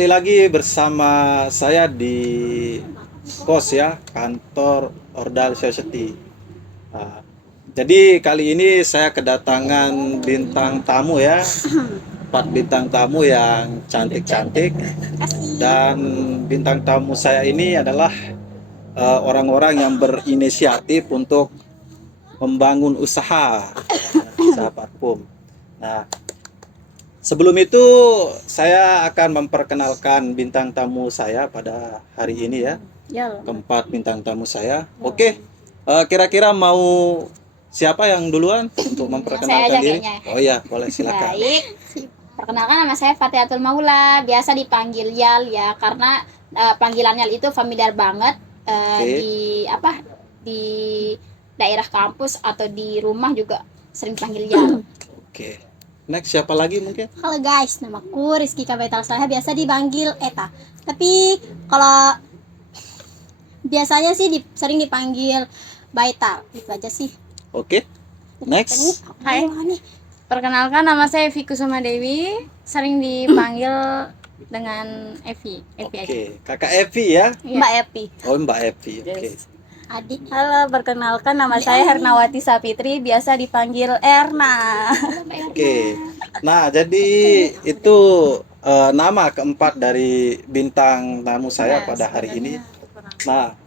kembali lagi bersama saya di KOS ya, kantor Ordal Society. Nah, jadi kali ini saya kedatangan bintang tamu ya, 4 bintang tamu yang cantik-cantik. Dan bintang tamu saya ini adalah orang-orang yang berinisiatif untuk membangun usaha parfum. Nah, sebelum itu saya akan memperkenalkan bintang tamu saya pada hari ini ya. Keempat bintang tamu saya. Oke, kira-kira mau siapa yang duluan untuk memperkenalkan diri? Kayaknya. Oh iya, boleh silakan. Baik, perkenalkan nama saya Fatihatul Maula, biasa dipanggil Yal ya, karena panggilan Yal itu familiar banget di daerah kampus atau di rumah juga sering panggil Yal. Oke. Next siapa lagi mungkin? Halo guys, namaku Rizky Kabaital Saleh, biasa dipanggil Eta. Tapi kalau biasanya sih sering dipanggil Baital, itu aja sih. Oke. Next. Hai. Perkenalkan nama saya Evi Kusuma Dewi, sering dipanggil dengan Evi. Evi aja. Oke, Kakak Evi ya. Mbak Epi. Oh, Mbak Evi. Oke. Adik. Halo, perkenalkan nama saya Hernawati Sapitri, biasa dipanggil Erna. Oke. Nah, jadi itu nama keempat dari bintang tamu saya pada hari ini. Nah,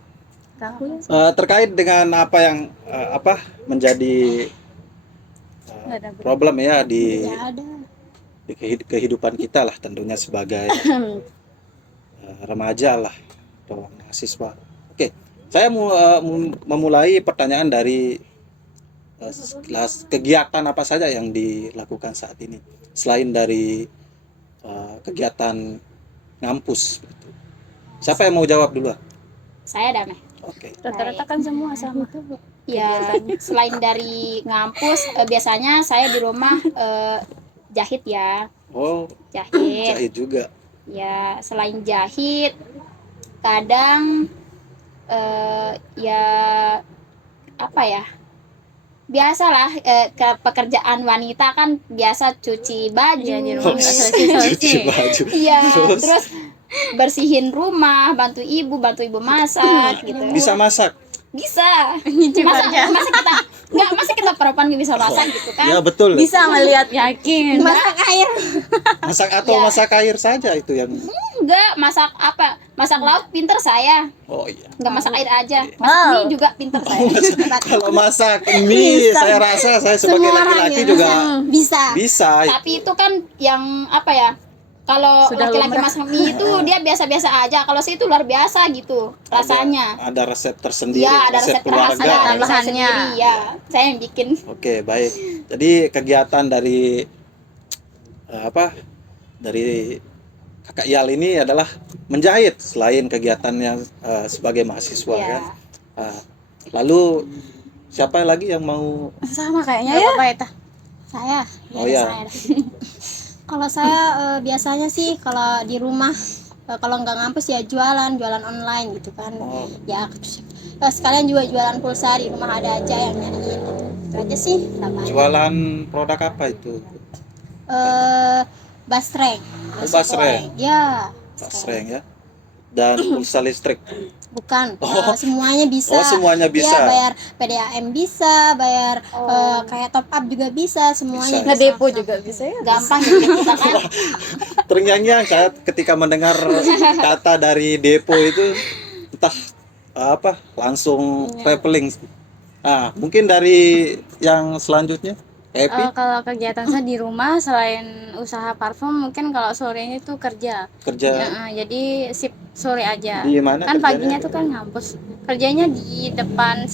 terkait dengan apa yang menjadi problem ya di kehidupan kita lah, tentunya sebagai remaja lah atau mahasiswa. Oke, saya memulai pertanyaan dari kegiatan apa saja yang dilakukan saat ini selain dari kegiatan ngampus. Siapa yang mau jawab dulu? Saya Damai. Oke. Rata-rata kan semua sama. Ya, selain dari ngampus, biasanya saya di rumah jahit ya. Oh, Jahit. jahit juga. Ya, selain jahit, kadang ya apa ya? Biasalah pekerjaan wanita kan biasa cuci baju. Iya, di rumah nggak Cuci selesai-selesai. baju. Iya, terus bersihin rumah, bantu ibu masak gitu. Bisa masak? Bisa. Nyicip Masa aja. masa kita perempuan nggak bisa masak gitu kan? Ya betul. Bisa melihat yakin. Masak air. Masak atau Ya. masak air saja itu yang. Enggak, masak apa? Masak lauk pinter saya. Oh iya. Enggak masak air aja. Masak mie juga pinter saya. Kalau masak mie, saya rasa saya sebagai Semua orang laki-laki ya. juga Bisa. bisa. Tapi itu kan yang apa ya? Kalau Sudah laki-laki lumrah. masak mie itu dia biasa-biasa aja. Kalau saya itu luar biasa gitu rasanya. Ada resep tersendiri, Iya, ada resep keluarga. rahasia dari saya Tambahannya. sendiri ya. Saya yang bikin. Oke, baik. Jadi kegiatan dari dari Kakak Yal ini adalah menjahit selain kegiatannya sebagai mahasiswa Iya. kan. Lalu siapa lagi yang mau? Sama kayaknya ya. Apa Eta? Saya. Oh ya. Saya. Kalau saya biasanya sih kalau di rumah kalau nggak ngampus ya jualan online gitu kan. Oh. Ya sekalian juga jualan pulsa, di rumah ada aja yang nyariin. Itu aja sih. Jualan produk apa itu? Basreng. Oh, basreng. Ya. Basreng ya. Dan pulsa listrik. Bukan. Oh. Semuanya bisa. Oh, semuanya bisa. Ya, bayar PDAM bisa, bayar kayak top up juga bisa, semuanya. Bisa. Ngedepo juga bisa ya. Gampang gitu kita kan. Terngiang-ngiang saat ketika mendengar kata dari depo itu entah langsung traveling. Mungkin dari yang selanjutnya Epi Kalau kegiatan saya di rumah selain usaha parfum, mungkin kalau sorenya itu kerja. kerja Jadi sip sore aja. di mana? Kan kerjanya? paginya tuh kan ngampus. Kerjanya di depan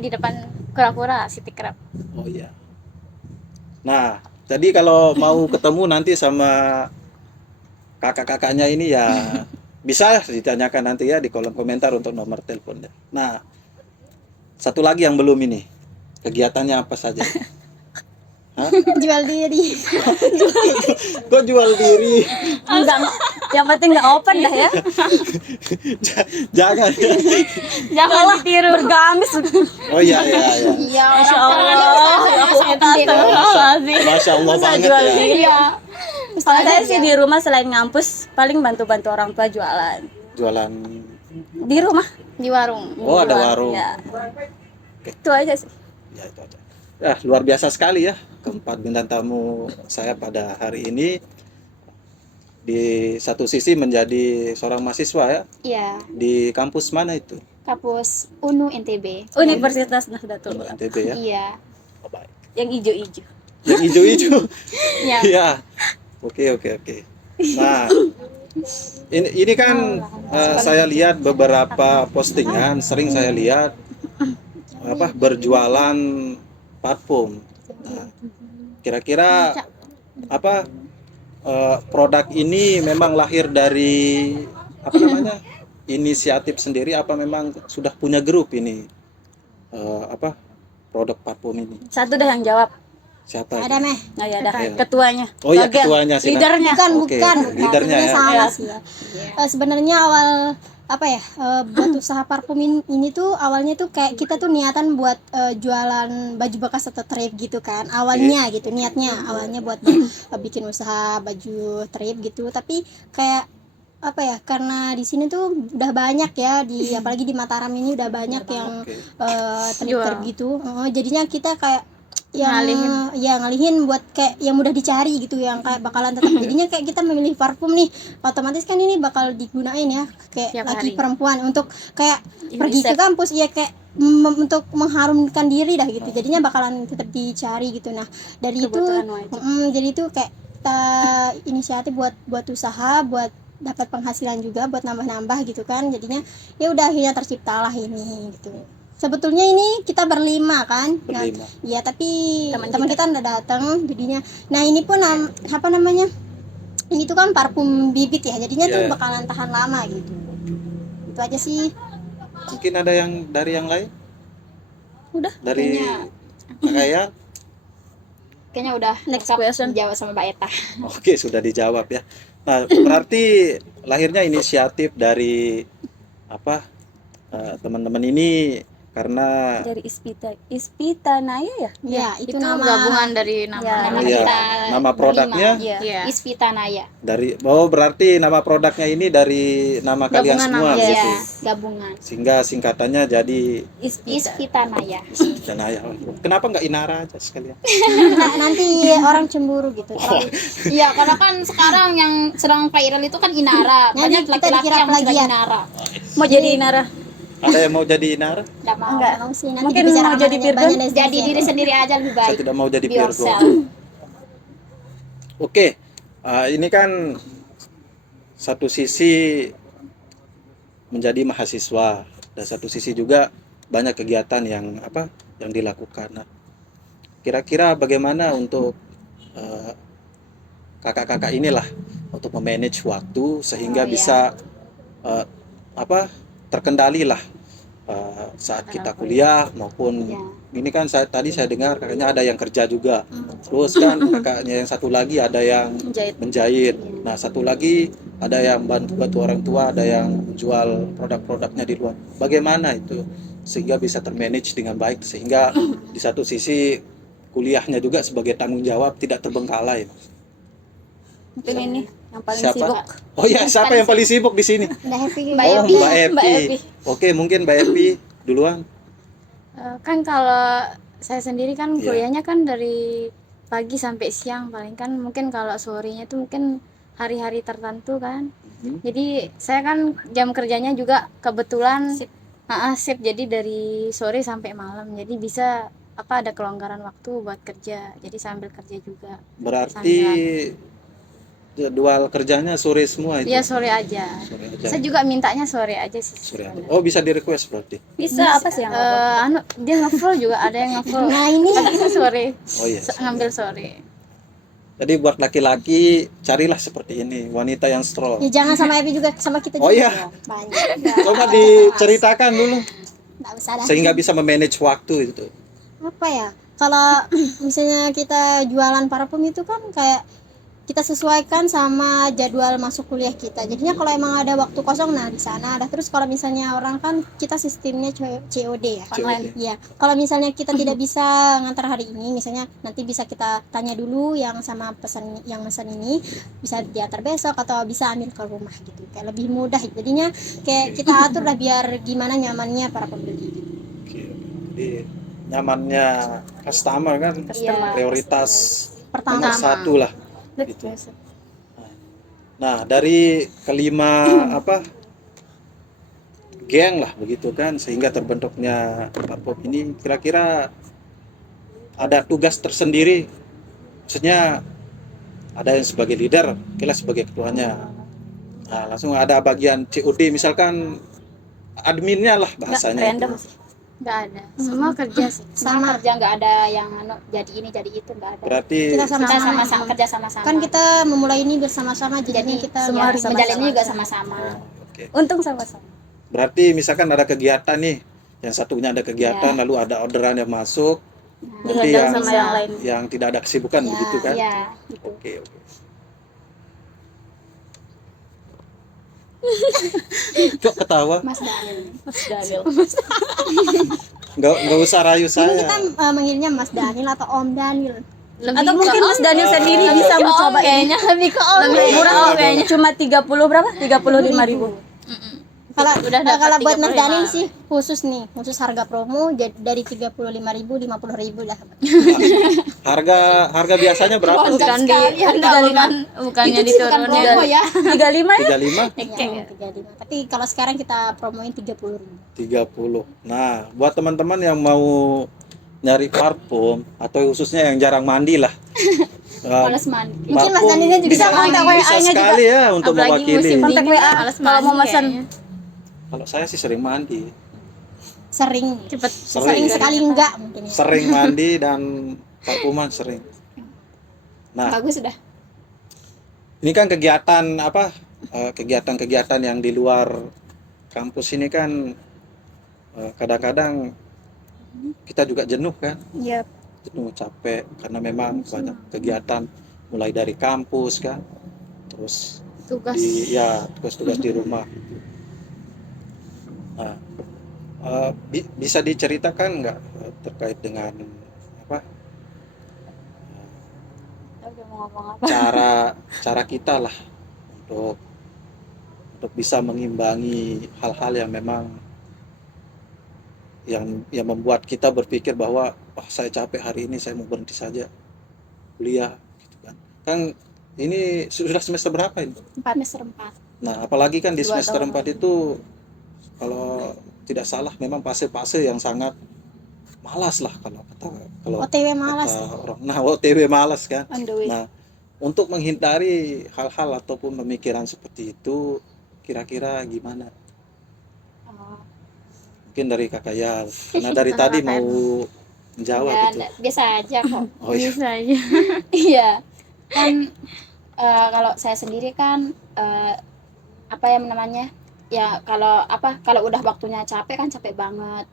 di depan kura-kura City Crab. Oh iya. Nah, jadi kalau mau ketemu nanti sama kakak-kakaknya ini ya bisa ditanyakan nanti ya di kolom komentar untuk nomor teleponnya. Nah, satu lagi yang belum ini. Kegiatannya apa saja? Hah? Jual diri. Kok jual diri? Enggak, yang penting nggak open dah ya. Jangan. Jangan ditiru. Bergamis. Oh iya iya iya. Iya, Masya orang Allah. kan Masya Masya Allah Masa banget jual ya. diri. Iya. Kalau saya aja. sih di rumah selain ngampus paling bantu-bantu orang tua jualan Jualan. di rumah. Di warung. Oh, ada warung. Ya. Itu aja sih. Ya itu aja. Ya, luar biasa sekali ya keempat bintang tamu saya pada hari ini. Di satu sisi menjadi seorang mahasiswa ya, Iya, di kampus mana itu? kampus UNU NTB. Universitas Nahdlatul Ulama NTB ya. Iya. Oh, baik. yang hijau-hijau. Yang hijau-hijau. Iya. Iya. Oke. Nah, ini kan saya lihat beberapa postingan, sering saya lihat berjualan parfum. Nah, kira-kira produk ini memang lahir dari inisiatif sendiri, apa memang sudah punya grup ini produk parfum ini? Satu dah yang jawab. Siapa? Ada meh. Nah, ya dah Iya. ketuanya. Oh iya, Bagian ketuanya sih. Leadernya. Oke, Bukan. leadernya ya. Sama Iya. sih ya. Sebenarnya awal buat usaha parfum ini tuh awalnya tuh kayak kita tuh niatan buat jualan baju bekas atau thrift gitu kan awalnya gitu niatnya awalnya buat bikin usaha baju thrift gitu tapi kayak karena di sini tuh udah banyak ya apalagi di Mataram ini udah banyak yang thrift gitu. Jadinya kita kayak yang ngalihin buat kayak yang mudah dicari gitu yang kayak bakalan tetap jadinya kayak kita memilih parfum nih otomatis kan ini bakal digunain ya kayak Tiap laki hari. perempuan untuk kayak pergi ke Unisex. kampus ya kayak untuk mengharumkan diri dah gitu jadinya bakalan tetap dicari gitu. Nah dari itu Kebutuhan wajib. jadi itu kayak inisiatif buat usaha buat dapat penghasilan juga buat nambah-nambah gitu kan jadinya ya udah akhirnya terciptalah ini gitu. Sebetulnya ini kita berlima kan. Berlima. Iya, tapi Teman teman kita udah datang jadinya. Nah, ini pun Ini tuh kan parfum bibit ya. Jadinya Iya. tuh bakalan tahan lama gitu. Itu aja sih. Mungkin ada yang dari yang lain? Udah. Dari kayak Kayaknya udah Next lengkap question. dijawab sama Mbak Eta. oke, sudah dijawab ya. Nah, berarti lahirnya inisiatif dari teman-teman ini karena Dari Ispita Naya ya? Ya, Itu itu nama gabungan dari Ya. nama. Iya, kita nama produknya Iya. Iya. Isvita Naya. dari berarti nama produknya ini dari nama kalian Gabungan semua nama, gitu. Iya, gabungan. Sehingga singkatannya jadi Ispita. Isvita Naya. Janaya. Kenapa nggak Inara aja sekalian? nanti orang cemburu gitu. Iya, karena kan sekarang yang sedang viral itu kan Inara. Nanti Banyak kita laki-laki dikira yang sudah plagiat. Inara. Mau jadi Inara? Ada yang mau jadi Inara? Nggak mau. Enggak. Mau sih nanti Mungkin dibicarakan mau jadi banyak- Virgon? banyak dari Jadi sini. diri sendiri aja lebih Saya baik. tidak mau jadi Be Virgo. yourself. Oke, ini kan satu sisi menjadi mahasiswa dan satu sisi juga banyak kegiatan yang dilakukan. Nah, kira-kira bagaimana untuk kakak-kakak inilah untuk memanage waktu sehingga Oh, iya. bisa terkendali lah saat kita kuliah maupun Iya. ini kan tadi saya dengar kakaknya ada yang kerja juga, terus kan kakaknya yang satu lagi ada yang Jahit. menjahit, nah satu lagi ada yang bantu orang tua, ada yang menjual produk-produknya di luar. Bagaimana itu sehingga bisa termanage dengan baik sehingga di satu sisi kuliahnya juga sebagai tanggung jawab tidak terbengkalai. Mungkin ini yang paling Siapa? sibuk. Oh ya, siapa yang paling sibuk di sini? Udah happy Mbak Oh, Epi. Mbak Mbak Epi. Epi. Oke, mungkin Mbak Epi duluan. Kan kalau saya sendiri kan Iya. kuliahnya kan dari pagi sampai siang paling kan mungkin kalau sorenya itu mungkin hari-hari tertentu kan. Jadi saya kan jam kerjanya juga kebetulan shift jadi dari sore sampai malam. Jadi bisa ada kelonggaran waktu buat kerja. Jadi sambil kerja juga. Berarti jadwal kerjanya sore semua itu. Iya sore aja. Sore aja. Saya juga mintanya sore aja sih. Sore aja. sebenarnya. Oh, bisa di request berarti. Bisa apa sih yang Dia nge-full juga ada yang nge-full. Nah, ini Tapi saya sore. Oh iya. Ngambil sore. Jadi buat laki-laki carilah seperti ini, wanita yang strong. ya jangan sama Epi juga sama kita Oh juga. iya. Banyak. Coba diceritakan dulu Nggak usah dah. sehingga bisa memanage waktu itu. Apa ya? Kalau misalnya kita jualan parfum itu kan kayak kita sesuaikan sama jadwal masuk kuliah kita. Jadinya kalau emang ada waktu kosong, nah di sana ada. Terus kalau misalnya orang kan kita sistemnya COD ya, online. COD. Iya. Kalau misalnya kita tidak bisa ngantar hari ini, misalnya nanti bisa kita tanya dulu yang sama pesan yang pesan ini bisa diantar besok atau bisa ambil ke rumah gitu. Kayak lebih mudah. Jadinya kayak kita atur lah biar gimana nyamannya para pembeli. Gitu. Oke. Jadi nyamannya customer kan Iya. prioritas Pertama. nomor satu lah. Gitu. Nah, dari kelima geng lah begitu kan, sehingga terbentuknya Parpom ini, kira-kira ada tugas tersendiri, maksudnya ada yang sebagai leader, kita sebagai ketuanya. Nah, langsung ada bagian COD, misalkan adminnya lah bahasanya. Random itu. sih. Nggak ada, semua kerja sih. Sama kerja, nggak ada yang jadi ini jadi itu, nggak ada. Berarti Kita Kita sama-sama. sama-sama kerja sama-sama. Kan kita memulai ini bersama-sama, jadinya jadi kita semua ya, harus sama-sama. menjalannya juga sama-sama. oke. Untung sama-sama. Berarti misalkan ada kegiatan nih, yang satunya ada kegiatan, Ya. lalu ada orderan yang masuk, nanti Dihadang yang sama yang lain. yang tidak ada kesibukan Ya, begitu kan? Iya, gitu. Oke, oke. Kok ketawa? Mas Daniel. Mas Daniel. Nggak usah rayu Ini saya. kita manggilnya Mas Daniel atau Om Daniel. Atau mungkin Mas Daniel sendiri bisa mencoba ini. Kayaknya lebih ke om. Lebih murah Boleh, kok kayaknya. Cuma 30 berapa? 35.000. Kalau Udah dapat kalau buat Mas 35. Daniel sih khusus nih, khusus harga promo dari 35.000 50.000 lah. Harga biasanya berapa? Bukan sekali, bukannya Itu sih bukan diturunin. promo ya. 35 ya? 35, Ya, 35. Tapi kalau sekarang kita promoin 30.000. 30. Nah, buat teman-teman yang mau nyari parfum atau khususnya yang jarang mandi lah. Males mandi. Mungkin Mas parfum Danielnya juga bisa kontak bisa WA-nya juga. sekali ya untuk Apalagi mewakili. musim Kontak dingin, WA males kalau mau mandi pesan. kayaknya. Kalau saya sih sering mandi. Sering Sering. sekali enggak mungkin ya. Sering mandi dan parfuman sering. Nah, Bagus sudah. ini kan kegiatan kegiatan-kegiatan yang di luar kampus ini kan kadang-kadang kita juga jenuh kan, Iya. jenuh, capek karena memang banyak kegiatan mulai dari kampus kan, terus Tugas. tugas-tugas di rumah. Nah, bisa diceritakan nggak terkait dengan apa Udah mau ngomong apa? cara kita lah untuk bisa mengimbangi hal-hal yang memang yang membuat kita berpikir bahwa saya capek hari ini, saya mau berhenti saja kuliah gitu kan. Kan ini sudah semester berapa ini? 4 semester 4. Nah, apalagi kan di 2 semester tahun. 4 itu kalau tidak salah memang fase-fase yang sangat malas lah kalau OTW malas. kata orang. Nah, OTW malas kan. On the way. Nah, untuk menghindari hal-hal ataupun pemikiran seperti itu, kira-kira gimana? Oh, Mungkin dari Kakak Yal, karena dari tadi mau menjawab ya, itu. biasa aja kok. Oh iya, Bisa aja. Iya. Kan kalau saya sendiri kan apa yang namanya? Ya kalau udah waktunya capek kan capek banget.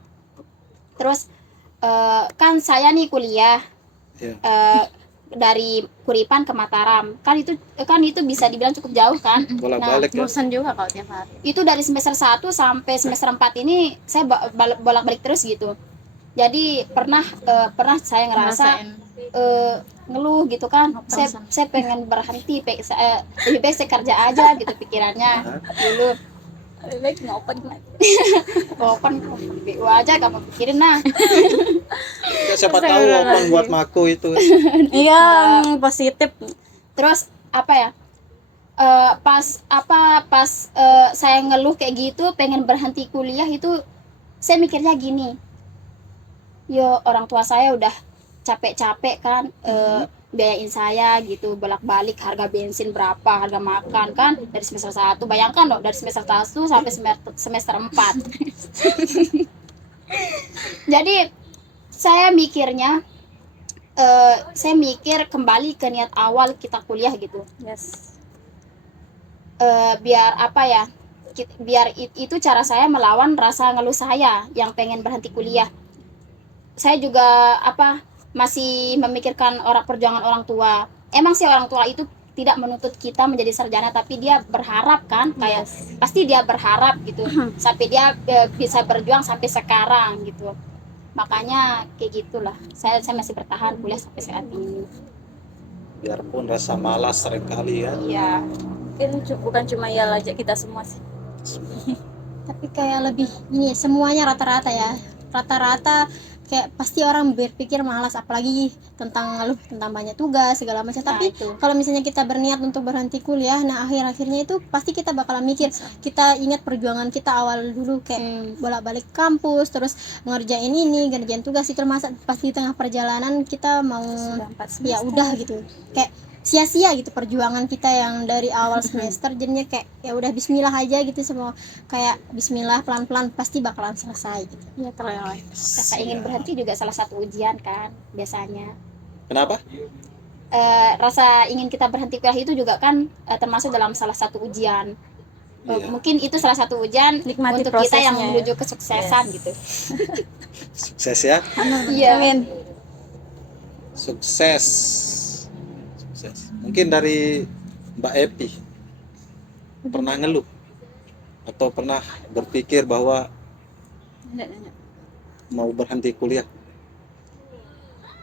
Terus kan saya nih kuliah Iya. dari Kuripan ke Mataram. Kan itu bisa dibilang cukup jauh kan. bolak-balik ya. Bosan juga kalau tiap hari. Itu dari semester 1 sampai semester 4 ini saya bolak-balik terus gitu. Jadi pernah saya ngerasa Ngerasain. ngeluh gitu kan, saya pengen berhenti, lebih baik saya kerja aja gitu pikirannya dulu. Lebih baik ngopen. Open BU aja kamu pikirin nah. Ya, siapa tahu open buat Mako itu. Iya, positif. Terus apa ya, pas saya ngeluh kayak gitu pengen berhenti kuliah itu, saya mikirnya gini, yo orang tua saya udah capek-capek kan biayain saya gitu bolak-balik, harga bensin berapa, harga makan kan dari semester 1, bayangkan loh dari semester 1 sampai semester 4. Jadi saya mikirnya saya mikir kembali ke niat awal kita kuliah gitu. Yes. Biar apa ya, biar itu cara saya melawan rasa ngeluh saya yang pengen berhenti kuliah. Saya juga masih memikirkan perjuangan orang tua. Emang sih orang tua itu tidak menuntut kita menjadi sarjana, tapi dia berharap kan, kayak pasti dia berharap gitu sampai dia bisa berjuang sampai sekarang gitu. Makanya kayak gitulah, saya masih bertahan kuliah sampai saat ini. Biarpun rasa malas seringkali ya. Iya. Mungkin bukan cuma ya aja kita semua sih. Tapi kayak lebih ini semuanya rata-rata ya, rata-rata kayak pasti orang berpikir malas, apalagi tentang ngeluh tentang banyak tugas segala macam. Tapi itu. kalau misalnya kita berniat untuk berhenti kuliah, nah akhir-akhirnya itu pasti kita bakalan mikir, kita ingat perjuangan kita awal dulu kayak bolak-balik kampus, terus ngerjain ini, ngerjain tugas itu, masa pasti di tengah perjalanan kita mau Sudah 4 ya semester. udah gitu, kayak sia-sia gitu perjuangan kita yang dari awal semester. Jadinya kayak ya udah bismillah aja gitu, semua kayak bismillah, pelan-pelan pasti bakalan selesai gitu. Ya terlewat. Rasa ingin berhenti juga salah satu ujian kan biasanya. Kenapa? Rasa ingin kita berhenti kuliah itu juga kan termasuk dalam salah satu ujian. Iya. Mungkin itu salah satu ujian Nikmati untuk kita yang prosesnya, menuju kesuksesan gitu. Sukses ya. Iya. Amin. Sukses. Mungkin dari Mbak Epi, pernah ngeluh atau pernah berpikir bahwa mau berhenti kuliah?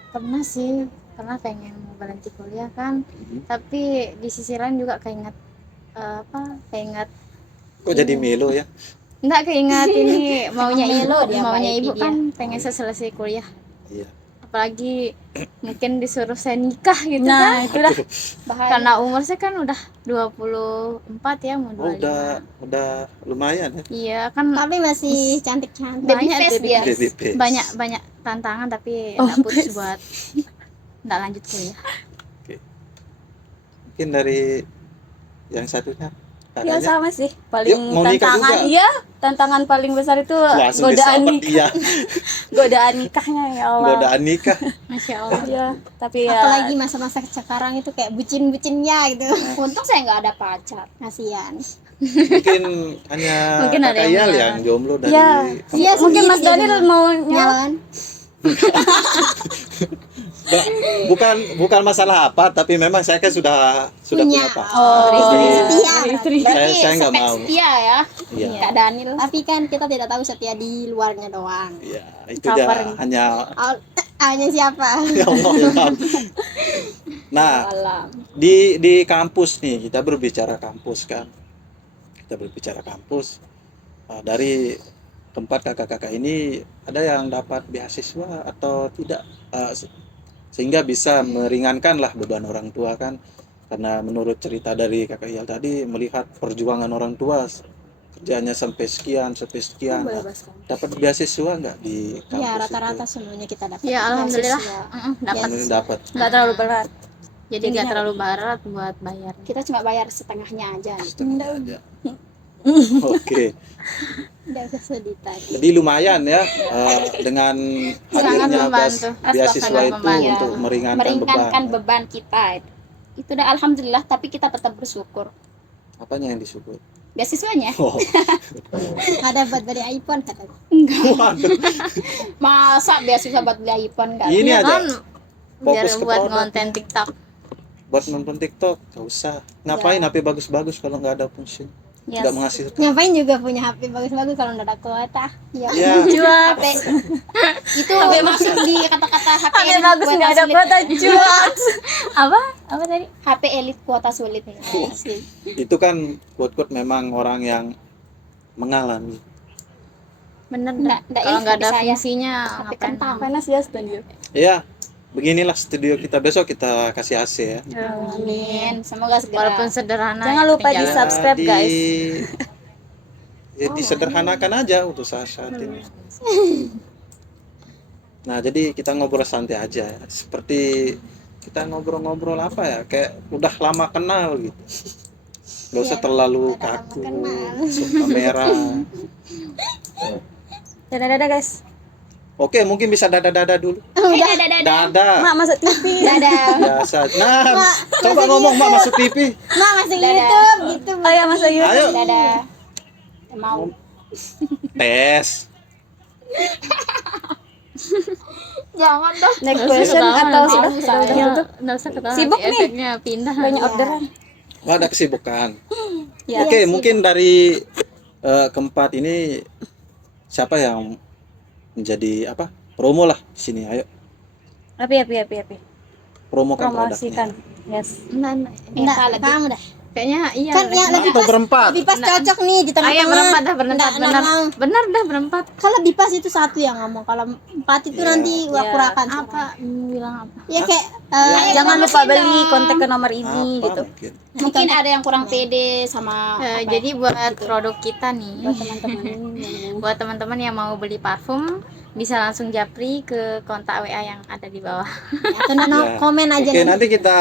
Pernah sih, pernah pengen mau berhenti kuliah kan, tapi di sisi lain juga keinget keinget Kok jadi melo ya? enggak keinget ini maunya ibu, dia, maunya Mbak ibu Epi kan pengen selesai kuliah, Iya. apalagi mungkin disuruh saya nikah gitu Nah, kan, itu dah. Bahaya. karena umur saya kan udah 24 ya, mau Oh, 25. udah lumayan ya. Iya kan, Tapi masih cantik-cantik. Baby banyak face dia. Baby face. banyak tantangan tapi Oh, nggak putus buat nggak lanjut kuliah. Mungkin dari yang satunya Ya kakaknya sama sih. Paling Yuk, mau nikah tantangan juga? iya, tantangan paling besar itu langsung godaan disabet nikah. dia. Godaan nikahnya ya Allah. Godaan nikah. Masya Allah. Iya, tapi ya Apalagi masa-masa sekarang itu kayak bucin-bucinnya gitu. Untung saya nggak ada pacar. Kasihan. Mungkin hanya Mungkin ada Kakak yang Iyal melarang. yang jomblo dari Iya. Iya, mungkin Mas sendiri Daniel gitu. mau Nyalon. bukan masalah apa, tapi memang saya kan sudah punya Punya. pacar. Oh, Istri. Berarti Saya nggak spek mau. setia ya, Iya. Kak Daniel. Tapi kan kita tidak tahu setia di luarnya doang. Iya, itu Cover dia nih. hanya Hanya siapa? ya Allah. Imam. Nah, Alam. di kampus nih kita berbicara kampus kan. Kita berbicara kampus. Dari tempat kakak-kakak ini ada yang dapat beasiswa atau tidak, sehingga bisa meringankan lah beban orang tua kan, karena menurut cerita dari kakak Iyal tadi melihat perjuangan orang tua kerjanya sampai sekian dapat beasiswa nggak di kampus Ya rata-rata itu? semuanya kita dapat. Ya alhamdulillah. beasiswa. Dapat. Dapat. nggak terlalu berat. Jadi nggak terlalu berat buat bayar. Kita cuma bayar setengahnya aja. Setengah aja. Oke. Tidak usah sedih tadi. Jadi lumayan ya, dengan hadirnya membantu. beasiswa Sangat itu membantu. untuk meringankan Meringankan beban. beban kita. Itu udah alhamdulillah, tapi kita tetap bersyukur. Apanya yang disyukur? Beasiswanya Oh, Ada buat dari iPhone katanya. waduh. masa beasiswa buat beli iPhone kan? Ini Ya aja kan, biar fokus ke buat produk. konten TikTok. Buat nonton TikTok gak usah. Ngapain HP bagus-bagus kalau nggak ada fungsi? Yes. Nggak menghasilkan. Ngapain juga punya HP bagus-bagus kalau nggak ada kuota? Ya. Ya, Cuak. HP itu masuk di kata-kata HP Pakai elit bagus kuota nggak ada sulit. kuota cuak. Apa tadi? HP elit kuota sulit. Asli. itu kan quote-quote memang orang yang mengalami. Bener Nggak kalau ini nggak ada HP saya. fungsinya HP ngapain? kentang. Panas ya studio. Ya, beginilah studio kita, besok kita kasih AC ya. Amin. Semoga segera. Walaupun sederhana. Jangan yang lupa penting di jalan. subscribe, guys. Ya, disederhanakan aja untuk saat ini. Nah, jadi kita ngobrol santai aja, seperti kita ngobrol-ngobrol apa ya, kayak udah lama kenal gitu. Gak usah terlalu kaku, masuk kamera. Dadah guys. Oke, mungkin bisa dada-dada dulu. Dadah. Dada. Mak masuk TV. Dadah. Biasa. Nah, coba ngomong Mak masuk TV. Mak masuk Dadah. YouTube gitu. Oh ya masuk YouTube. Ayo. Dadah. Mau. Tes. Jangan dah. Next question atau sudah tutup? Nggak usah ketawa, Sibuk nanti nih. efeknya pindah. Banyak Iya. orderan. Oh, ada kesibukan. Ya. Oke, mungkin dari keempat ini siapa yang menjadi apa? Promo lah di sini. Ayo, Api. promokan Promosikan. produknya. Yes. Enggak, lagi. kamu dah. Kayaknya iya. Kan yang lebih Atau pas, berempat. lebih pas cocok nih di Ayo tengah-tengah. berempat dah, berempat, Enggak, benar. mau. Benar dah berempat. Kalau lebih pas itu satu yang ngomong. Kalau empat itu Iya. nanti Iya. kurakan. Apa? Bilang apa? Ya kayak Jangan lupa promosi beli dong. kontak ke nomor ini Apa gitu. mungkin? Mungkin ada yang kurang pede sama apa ya? Jadi buat produk kita nih, Buat teman-teman buat teman-teman yang mau beli parfum bisa langsung japri ke kontak WA yang ada di bawah. atau Ya. komen aja Oke, nih. nanti kita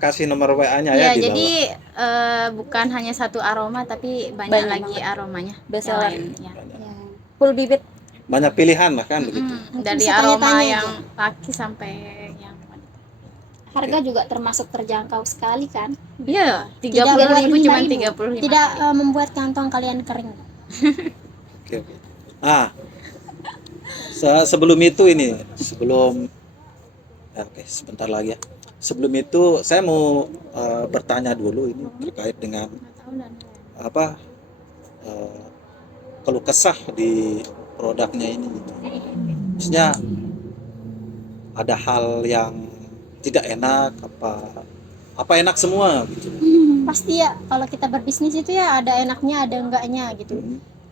kasih nomor WA-nya ya Ya, di jadi bawah. bukan hanya satu aroma tapi banyak Banyak lagi banget. aromanya. Best yang seller. lain, ya. Full bibit. Banyak pilihan lah kan begitu. Dari bisa aroma tanya-tanya yang laki sampai yang wanita. Harga juga termasuk terjangkau sekali kan. Iya, Tidak 30.000 buat cuma 5.000. 35. Tidak membuat kantong kalian kering. Oke. Sebelum itu ini, oke, sebentar lagi ya. Sebelum itu saya mau bertanya dulu ini terkait dengan apa keluh kesah di produknya ini. Maksudnya ada hal yang tidak enak apa enak semua gitu. Pasti ya kalau kita berbisnis itu ya ada enaknya ada enggaknya gitu.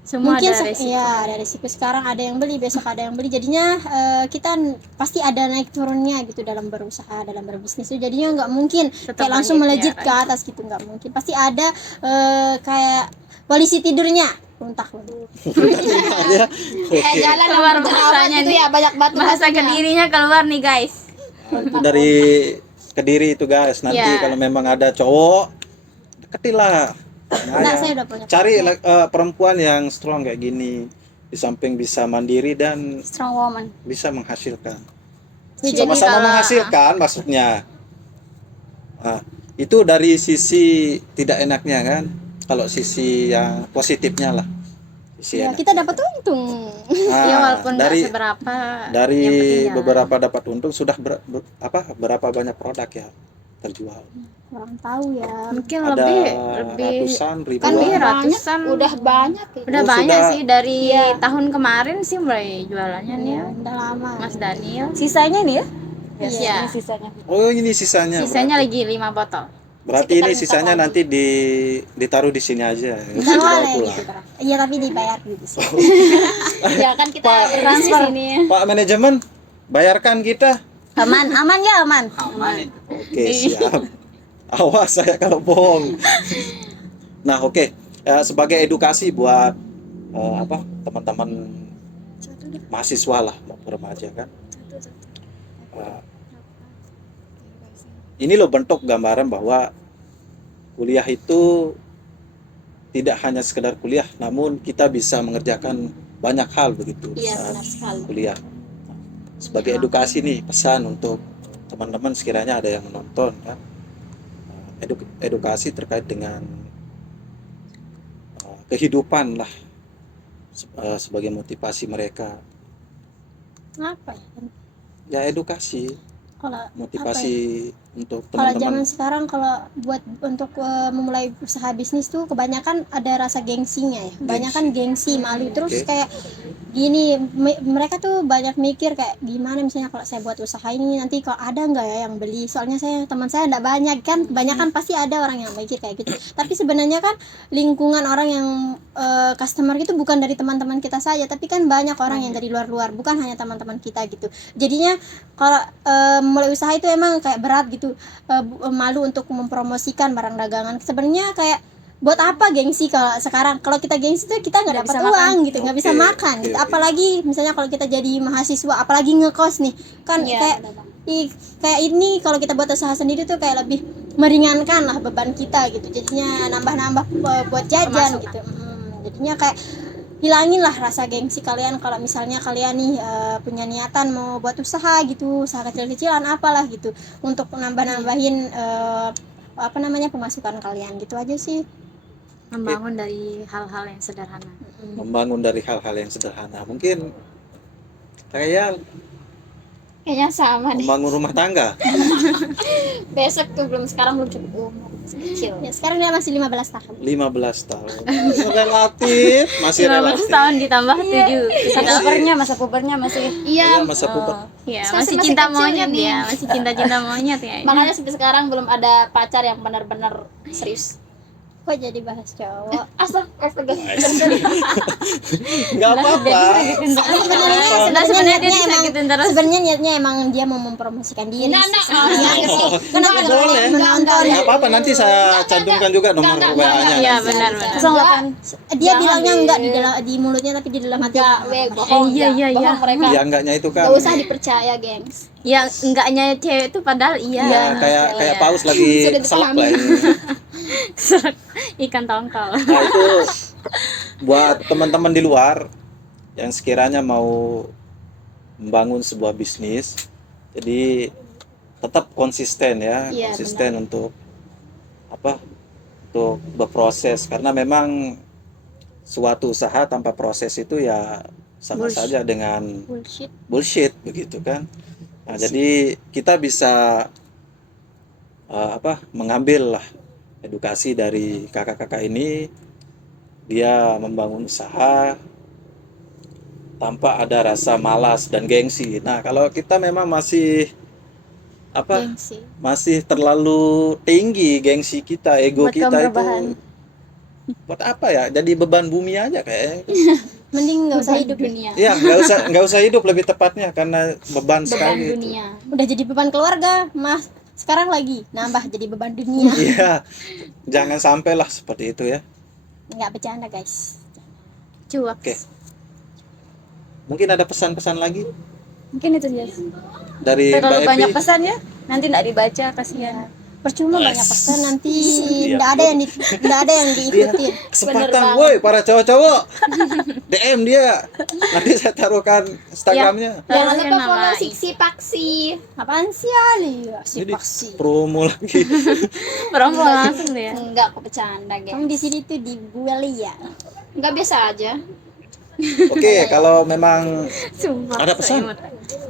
Semua Mungkin ada resiko. ya ada resiko, sekarang ada yang beli besok ada yang beli, jadinya kita pasti ada naik turunnya gitu dalam berusaha, dalam berbisnis itu jadinya nggak mungkin Tetap kayak langsung mengikhtiar melejit ke atas gitu, nggak mungkin, pasti ada kayak polisi tidurnya entah Ya, oke. Jalan Keluar yang bahasanya berawat itu nih. ya banyak batu Bahasa batunya. Kedirinya keluar nih, guys. Nah, itu dari Kediri itu guys. Nanti Ya. kalau memang ada cowok deketilah. Nah, Nah, ya. saya udah punya Cari perempuan yang strong kayak gini, di samping bisa mandiri dan Strong woman. bisa menghasilkan. Ya, jadi Sama-sama kalau- menghasilkan maksudnya. Nah, itu dari sisi tidak enaknya kan. Kalau sisi yang positifnya lah. Sisi ya, enak. kita dapat untung. Nah, Ya walaupun nggak dari seberapa. dari yang penting jalan. beberapa dapat untung sudah berapa banyak produk ya terjual. Orang tahu ya. Mungkin Ada lebih ratusan ribuan. Kan lebih banyak, ratusan. udah banyak ya. Udah Oh, banyak sudah. sih dari Iya. tahun kemarin sih mulai jualannya nih ya. Udah lama. Mas Daniel. Sisanya nih ya? Yes, Iya. ini sisanya. Oh, ini sisanya. Sisanya berarti. lagi 5 botol. Berarti Sekitar ini empat sisanya lagi. nanti ditaruh di sini aja. Kita Dibawa boleh pulang. gitu. Iya tapi dibayar gitu sih. Ya kan kita berbisnis ini. Pak manajemen, bayarkan kita. Aman ya aman. Oke, siap. Awas saya kalau bohong. Nah, oke. Sebagai edukasi buat teman-teman mahasiswa lah, mau remaja kan. Ini loh bentuk gambaran bahwa kuliah itu tidak hanya sekedar kuliah, namun kita bisa mengerjakan banyak hal begitu Iya saat benar sekali. kuliah. Sebagai edukasi nih, pesan untuk teman-teman sekiranya ada yang menonton kan, edukasi terkait dengan kehidupan lah, sebagai motivasi mereka. Apa ya? Ya edukasi, Kalau motivasi untuk kalau zaman teman-teman. sekarang kalau buat untuk memulai usaha bisnis tuh kebanyakan ada rasa gengsinya ya, kebanyakan gengsi, malu, terus Oke. kayak gini mereka tuh banyak mikir kayak gimana misalnya kalau saya buat usaha ini nanti kalau ada nggak ya yang beli, soalnya teman saya nggak banyak kan, kebanyakan pasti ada orang yang mikir kayak gitu, tapi sebenarnya kan lingkungan orang yang customer itu bukan dari teman-teman kita saja, tapi kan banyak orang yang dari luar-luar, bukan hanya teman-teman kita gitu. Jadinya kalau mulai usaha itu emang kayak berat gitu, malu untuk mempromosikan barang dagangan. Sebenarnya kayak buat apa gengsi, kalau sekarang kalau kita gengsi tuh kita nggak Nggak dapat bisa uang gitu, nggak bisa Oke, makan oke, gitu. oke. Apalagi misalnya kalau kita jadi mahasiswa, apalagi ngekos nih kan, Iya, kayak benar. kayak ini kalau kita buat usaha sendiri tuh kayak lebih meringankan lah beban kita gitu, jadinya nambah-nambah buat jajan Pemasukan. gitu. Jadinya kayak hilangin lah rasa gengsi kalian kalau misalnya kalian nih punya niatan mau buat usaha gitu, usaha kecil-kecilan apalah gitu, untuk nambah-nambahin pemasukan kalian gitu aja sih. Membangun dari hal-hal yang sederhana. Membangun dari hal-hal yang sederhana. Mungkin Kayaknya sama deh. membangun rumah tangga. Besok tuh sekarang belum cukup umur, masih kecil. Ya, sekarang dia masih 15 tahun. 15 tahun. Relatif, masih 15 relatif. tahun ditambah 7. Masa pubernya masih Iya, Iya, masa puber. Iya, Masih masih cinta kecil monyet ini. ya, masih cinta-cinta monyet ya. makanya sampai sekarang belum ada pacar yang benar-benar serius. Kok jadi bahas cowok? Astaga. Enggak apa-apa. Sebenarnya dia niatnya emang disakitin terus. sebenarnya niatnya emang dia mau mempromosikan diri. Nah, Kenapa Boleh. boleh menonton? Enggak apa-apa, nanti saya cantumkan juga nomor WA-nya. Iya, benar-benar. 08. Dia bilangnya enggak di mulutnya tapi di dalam hati. Bohong. iya, iya, iya. Bohong mereka. Ya enggaknya itu kan. Gak usah dipercaya, gengs. Ya enggaknya cewek itu padahal Ya, iya. kayak paus lagi Sudah selak dipahami. lah ini. Ikan tongkol. Nah, itu buat teman-teman di luar yang sekiranya mau membangun sebuah bisnis, jadi tetap konsisten ya, Iya, konsisten untuk apa? Untuk berproses, karena memang suatu usaha tanpa proses itu ya sama saja dengan bullshit begitu kan. Nah, jadi kita bisa mengambil lah edukasi dari kakak-kakak ini. Dia membangun usaha tanpa ada rasa malas dan gengsi. Nah, kalau kita memang masih masih terlalu tinggi gengsi kita, ego Buat kita kaum itu rebahan. buat apa ya? Jadi beban bumi aja kayaknya. Mending nggak usah hidup. dunia. Iya, nggak usah hidup lebih tepatnya, karena beban Beban sekali itu. dunia. Udah jadi beban keluarga, Mas. Sekarang lagi nambah jadi beban dunia. Iya, jangan sampailah seperti itu ya. Nggak bercanda, guys. Cuak. Oke. Mungkin ada pesan-pesan lagi Mungkin itu ya. dari Terlalu Mbak banyak Epi? pesan ya. Nanti enggak dibaca kasihan. Percuma banyak pesan nanti Iya. nggak ada yang diikutin. Kesempatan, woi para cowok-cowok. DM dia. Nanti saya taruhkan Instagramnya. Jangan Terus lupa kenapa? follow Siksi Paksi. Apaan sih Ali? Si Jadi paksi. promo lagi. Promo langsung deh ya. Enggak, aku bercanda, Kamu gengs. di sini tuh dibully ya. Enggak, biasa aja. Oke, kalau memang Sumpah. Ada pesan?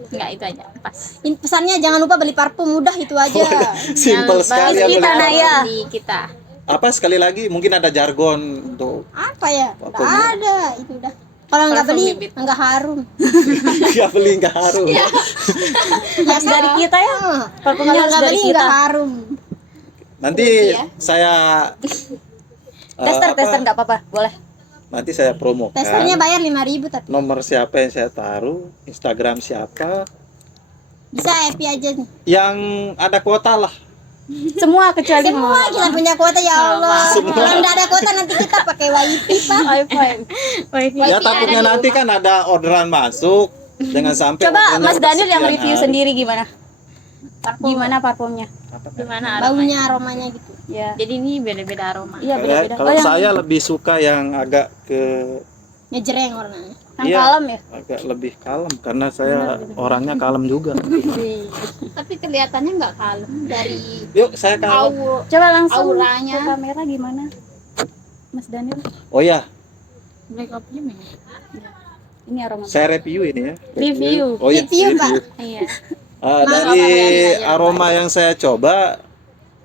Enggak, itu aja. Pas. Pesannya jangan lupa beli parfum, udah itu aja. simple sekali ya. kita, beli. Naya. Di kita. Apa sekali lagi mungkin ada jargon untuk Apa ya? Nggak Parfum. ada, itu udah. Kalau nggak Parfum beli bibit. nggak harum. nggak beli nggak harum. Biasa Dari kita ya. Parfumnya Kalau harus nggak dari beli kita. nggak harum. Nanti Ya. saya Tester enggak apa-apa, boleh. nanti saya promokan. Testernya bayar 5.000 tapi Nomor siapa yang saya taruh, Instagram siapa, bisa Epi aja nih. yang ada kuota lah. Semua kecuali Semua kita punya kuota ya Allah. Semua. Kalau nggak ada kuota nanti kita pakai wifi pak. iPhone. Wifi. Ya ada takutnya di nanti kan ada orderan masuk, jangan sampai Coba ordernya Mas udah Daniel yang sekian review hari. sendiri gimana? Gimana parfumnya? Gimana Baunya aromanya? aromanya gitu. Ya. Jadi ini beda-beda aroma. Iya, Kayak- beda-beda. kalau yang saya lebih suka yang agak Ngejreng warnanya. yang iya. kalem ya? agak lebih kalem, karena saya orangnya kalem juga. Tapi kelihatannya nggak kalem dari Yuk saya kalem. Coba langsung auranya. ke kamera gimana? Mas Daniel, Oh ya, Black Opium ya? ini aroma. saya review ini ya. Review. Oh iya, Review, Pak. Iya. Dari Aroma aroma yang saya coba,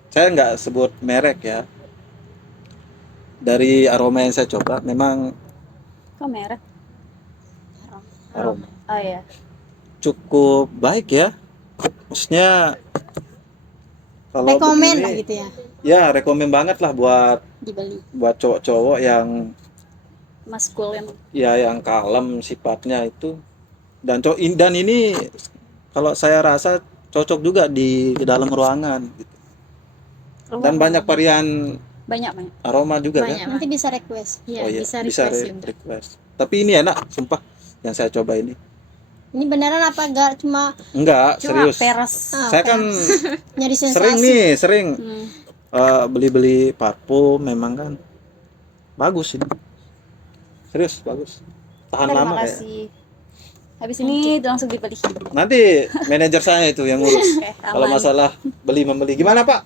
saya nggak sebut merek ya. Dari aroma yang saya coba, memang Kok merah? aroma Oh iya. cukup baik ya. Maksudnya kalau Rekomen begini, lah gitu ya. ya rekomen banget lah buat Dibeli. cowok-cowok yang Maskulin. ya yang kalem sifatnya itu. Dan ini kalau saya rasa cocok juga di dalam ruangan gitu. Dan banyak varian Banyak. aroma juga Banyak. kan. Nanti bisa request. Iya, Oh iya, bisa bisa request juga. request. Tapi ini enak, sumpah yang saya coba ini. Ini beneran apa enggak cuma Enggak, Cuma serius. peres. Saya kan nyari sering sensasi? nih, beli-beli parfum memang kan. Bagus ini. Serius, bagus. Tahan Terima lama kayak. kasih. Habis ini langsung dibeli. Nanti manajer saya itu yang ngurus. Oke, Kalau aman. masalah beli membeli gimana, Pak?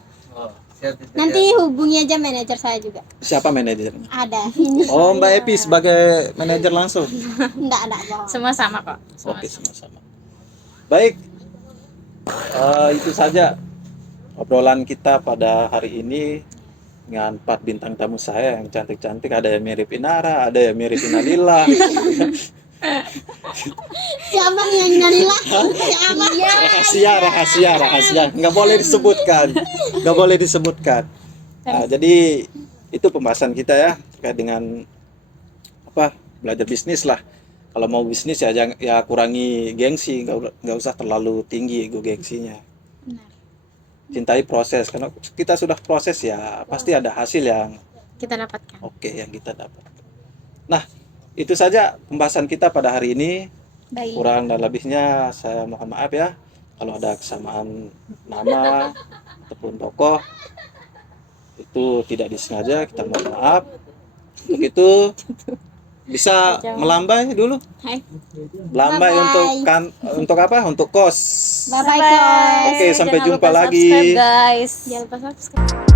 Nanti hubungi aja manajer saya juga. Siapa manajernya? Ada. Ini. Oh, Mbak Epi sebagai manajer langsung. Enggak, bohong. Semua sama kok. Semua Oke, sama-sama. Baik, itu saja obrolan kita pada hari ini dengan 4 bintang tamu saya yang cantik-cantik. Ada yang mirip Inara, ada yang mirip Inalila. Siapa nih yang nyarilah? Siapa? Rahasia. Nggak boleh disebutkan. Nah, jadi itu pembahasan kita ya terkait dengan belajar bisnis lah. Kalau mau bisnis ya jangan, ya kurangi gengsi, nggak usah terlalu tinggi ego gengsinya. Cintai proses, karena kita sudah proses ya pasti ada hasil yang kita dapatkan. yang kita dapat. Nah, itu saja pembahasan kita pada hari ini. Baik. Kurang dan lebihnya saya mohon maaf ya kalau ada kesamaan nama ataupun tokoh itu tidak disengaja, kita mohon maaf. Untuk itu bisa melambai dulu. Melambai untuk apa? Untuk kos. Bye bye guys. Oke, sampai Jangan jumpa lupa lagi. subscribe, guys. Jangan lupa subscribe.